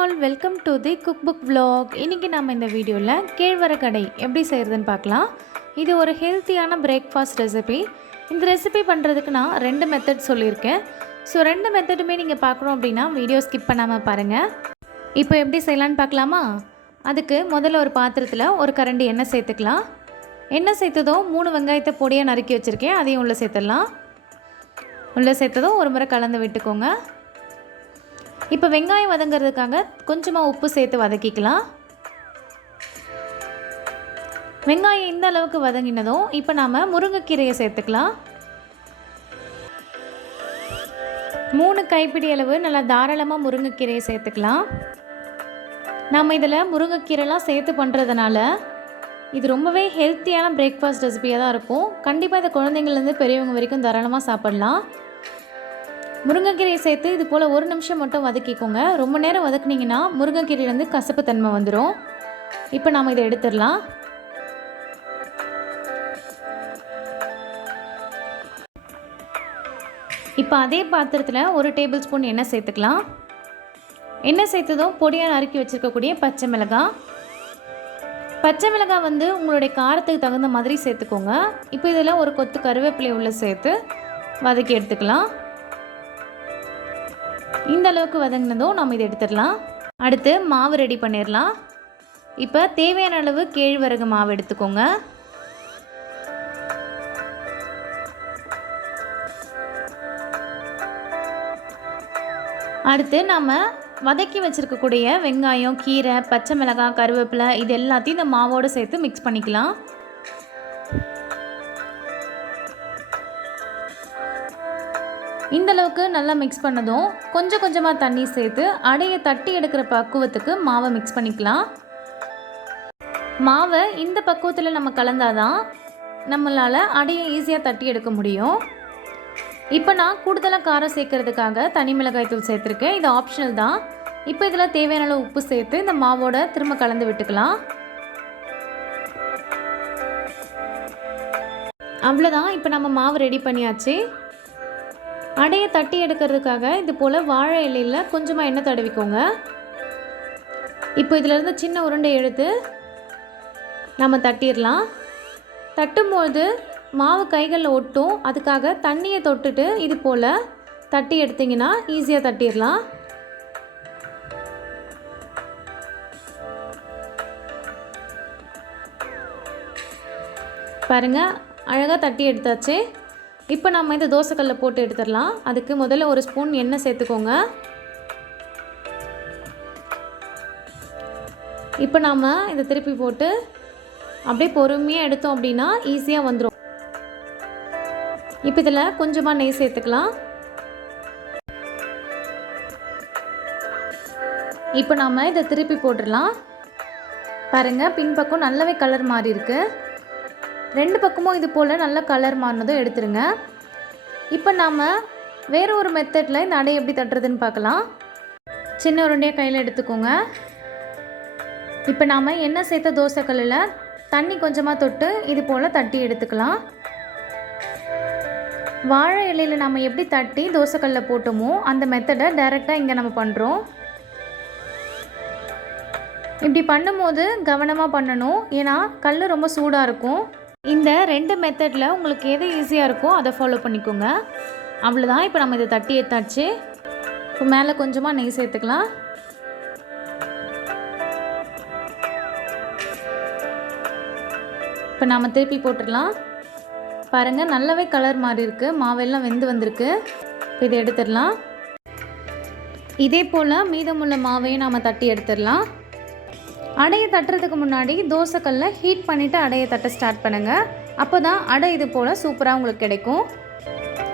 All welcome to the cook book vlog. இன்றைக்கி நம்ம இந்த வீடியோவில் கேழ்வரகடை எப்படி செய்கிறதுன்னு பார்க்கலாம். இது ஒரு ஹெல்த்தியான பிரேக்ஃபாஸ்ட் ரெசிபி. இந்த ரெசிபி பண்ணுறதுக்கு நான் 2 மெத்தட் சொல்லியிருக்கேன். ஸோ 2 மெத்தடுமே நீங்கள் பார்க்கணும் அப்படின்னா வீடியோ ஸ்கிப் பண்ணாமல் பாருங்கள். இப்போ எப்படி செய்யலான்னு பார்க்கலாமா? அதுக்கு முதல்ல ஒரு பாத்திரத்தில் ஒரு கரண்டி எண்ணெய் சேர்த்துக்கலாம். எண்ணெய் சேர்த்ததும் 3 வெங்காயத்தை பொடியாக நறுக்கி வச்சுருக்கேன், அதையும் உள்ளே சேர்த்துடலாம். உள்ளே சேர்த்ததும் ஒரு முறை கலந்து விட்டுக்கோங்க. இப்போ வெங்காயம் வதங்கிறதுக்காக கொஞ்சமாக உப்பு சேர்த்து வதக்கிக்கலாம். வெங்காயம் இந்த அளவுக்கு வதங்கினதும் இப்போ நாம் முருங்கைக்கீரையை சேர்த்துக்கலாம். 3 கைப்பிடி அளவு நல்லா தாராளமாக முருங்கைக்கீரையை சேர்த்துக்கலாம். நம்ம இதில் முருங்கைக்கீரைலாம் சேர்த்து பண்ணுறதுனால இது ரொம்பவே ஹெல்த்தியான பிரேக்ஃபாஸ்ட் ரெசிபியாக தான் இருக்கும். கண்டிப்பாக இந்த குழந்தைங்கள்லேருந்து பெரியவங்க வரைக்கும் தாராளமாக சாப்பிடலாம். முருங்கைக்கீரையை சேர்த்து இது போல் 1 நிமிஷம் மட்டும் வதக்கிக்கோங்க. ரொம்ப நேரம் வதக்குனிங்கன்னா முருங்கைக்கீரையிலேருந்து கசப்பு தன்மை வந்துடும். இப்போ நாம் இதை எடுத்துடலாம். இப்போ அதே பாத்திரத்தில் 1 டேபிள் ஸ்பூன் எண்ணெய் சேர்த்துக்கலாம். எண்ணெய் சேர்த்ததும் பொடியாக நறுக்கி வச்சுருக்கக்கூடிய பச்சை மிளகாய். பச்சை மிளகாய் உங்களுடைய காரத்துக்கு தகுந்த மாதிரி சேர்த்துக்கோங்க. இப்போ இதில் ஒரு கொத்து கருவேப்பிலை உள்ள சேர்த்து வதக்கி எடுத்துக்கலாம். இந்த அளவுக்கு வதங்கினதும் நம்ம இதை எடுத்துடலாம். அடுத்து மாவு ரெடி பண்ணிடலாம். இப்போ தேவையான அளவு கேழ்வரகு மாவு எடுத்துக்கோங்க. அடுத்து நம்ம வதக்கி வச்சுருக்கக்கூடிய வெங்காயம், கீரை, பச்சை மிளகாய், கருவேப்பிலை இது எல்லாத்தையும் இந்த மாவோடு சேர்த்து மிக்ஸ் பண்ணிக்கலாம். இந்த அளவுக்கு நல்லா மிக்ஸ் பண்ணதும் கொஞ்சம் கொஞ்சமாக தண்ணி சேர்த்து அடையை தட்டி எடுக்கிற பக்குவத்துக்கு மாவை மிக்ஸ் பண்ணிக்கலாம். மாவை இந்த பக்குவத்தில் நம்ம கலந்தாதான் நம்மளால் அடையை ஈஸியாக தட்டி எடுக்க முடியும். இப்போ நான் கூடுதலாக காரம் சேர்க்கறதுக்காக தனி மிளகாய் தூள் சேர்த்துருக்கேன். இது ஆப்ஷனல் தான். இப்போ இதில் தேவையான அளவு உப்பு சேர்த்து இந்த மாவோட திரும்ப கலந்து விட்டுக்கலாம். அவ்வளோதான். இப்போ நம்ம மாவு ரெடி பண்ணியாச்சு. அடையை தட்டி எடுக்கிறதுக்காக இது போல் வாழை இலையில் கொஞ்சமாக எண்ணெய் தடவிக்கோங்க. இப்போ இதிலேருந்து சின்ன உருண்டை எடுத்து நம்ம தட்டிடலாம். தட்டும்போது மாவு கைகளில் ஒட்டும், அதுக்காக தண்ணியை தொட்டுட்டு இது போல் தட்டி எடுத்திங்கன்னா ஈஸியாக தட்டிடலாம். பாருங்கள், அழகாக தட்டி எடுத்தாச்சு. இப்போ நம்ம இந்த தோசைக்கல்ல போட்டு எடுத்துடலாம். அதுக்கு முதல்ல 1 ஸ்பூன் எண்ணெய் சேர்த்துக்கோங்க. இப்போ நாம் இதை திருப்பி போட்டு அப்படியே பொறுமையாக எடுத்தோம் அப்படின்னா ஈஸியாக வந்துடும். இப்போ இதில் கொஞ்சமாக நெய் சேர்த்துக்கலாம். இப்போ நாம் இதை திருப்பி போட்டுடலாம். பாருங்கள், பின்பக்கம் நல்லாவே கலர் மாறி இருக்கு. 2 பக்கமும் இது போல் நல்ல கலர் மாறினதும் எடுத்துருங்க. இப்போ நாம் வேறு ஒரு மெத்தடில் இந்த அடை எப்படி தட்டுறதுன்னு பார்க்கலாம். சின்ன உருண்டையாக கையில் எடுத்துக்கோங்க. இப்போ நாம் எண்ணெய் சேர்த்த தோசைக்கல்லில் தண்ணி கொஞ்சமாக தொட்டு இது போல் தட்டி எடுத்துக்கலாம். வாழை இலையில் நம்ம எப்படி தட்டி தோசைக்கல்லில் போட்டோமோ அந்த மெத்தடை டைரெக்டாக இங்கே நம்ம பண்ணுறோம். இப்படி பண்ணும்போது கவனமாக பண்ணணும், ஏன்னா கல் ரொம்ப சூடாக இருக்கும். இந்த 2 மெத்தடில் உங்களுக்கு எது ஈஸியாக இருக்கோ அதை ஃபாலோ பண்ணிக்கோங்க. அவ்வளோதான். இப்போ நம்ம இதை தட்டி எடுத்தாச்சு. இப்போ மேலே கொஞ்சமாக நெய் சேர்த்துக்கலாம். இப்போ நாம் திருப்பி போட்டுடலாம். பாருங்கள், நல்லாவே கலர் மாறி இருக்குது, மாவெல்லாம் வெந்து வந்திருக்கு. இப்போ இதை எடுத்துடலாம். இதே போல் மீதமுள்ள மாவையும் நாம் தட்டி எடுத்துடலாம். அடையை தட்டுறதுக்கு முன்னாடி தோசைக்கல்ல ஹீட் பண்ணிவிட்டு அடையை தட்ட ஸ்டார்ட் பண்ணுங்கள். அப்போ தான் அடை இது போல் சூப்பராக உங்களுக்கு கிடைக்கும்.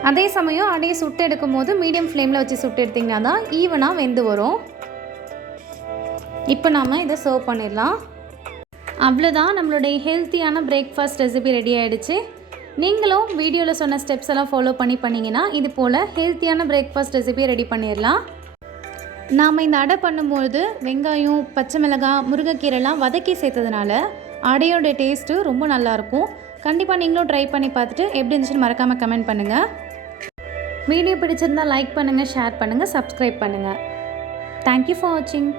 அதே சமயம் அடையை சுட்டு எடுக்கும் போது மீடியம் ஃப்ளேமில் வச்சு சுட்டு எடுத்திங்கன்னா தான் ஈவனாக வெந்து வரும். இப்போ நாம் இதை சர்வ் பண்ணிடலாம். அவ்வளோதான், நம்மளுடைய ஹெல்த்தியான பிரேக்ஃபாஸ்ட் ரெசிபி ரெடி ஆகிடுச்சு. நீங்களும் வீடியோவில் சொன்ன ஸ்டெப்ஸ் எல்லாம் ஃபாலோ பண்ணிங்கன்னா இது போல் ஹெல்த்தியான பிரேக்ஃபாஸ்ட் ரெசிபி ரெடி பண்ணிடலாம். நாம் இந்த அடை பண்ணும்போது வெங்காயம், பச்சை மிளகாய், முருங்கைக்கீரைலாம் வதக்கி சேர்த்ததுனால அடையோட டேஸ்ட்டு ரொம்ப நல்லாயிருக்கும். கண்டிப்பாக நீங்களும் ட்ரை பண்ணி பார்த்துட்டு எப்படி இருந்துச்சுன்னு மறக்காமல் கமெண்ட் பண்ணுங்கள். வீடியோ பிடிச்சிருந்தால் லைக் பண்ணுங்கள், ஷேர் பண்ணுங்கள், சப்ஸ்கிரைப் பண்ணுங்கள். தேங்க்யூ ஃபார் வாட்சிங்.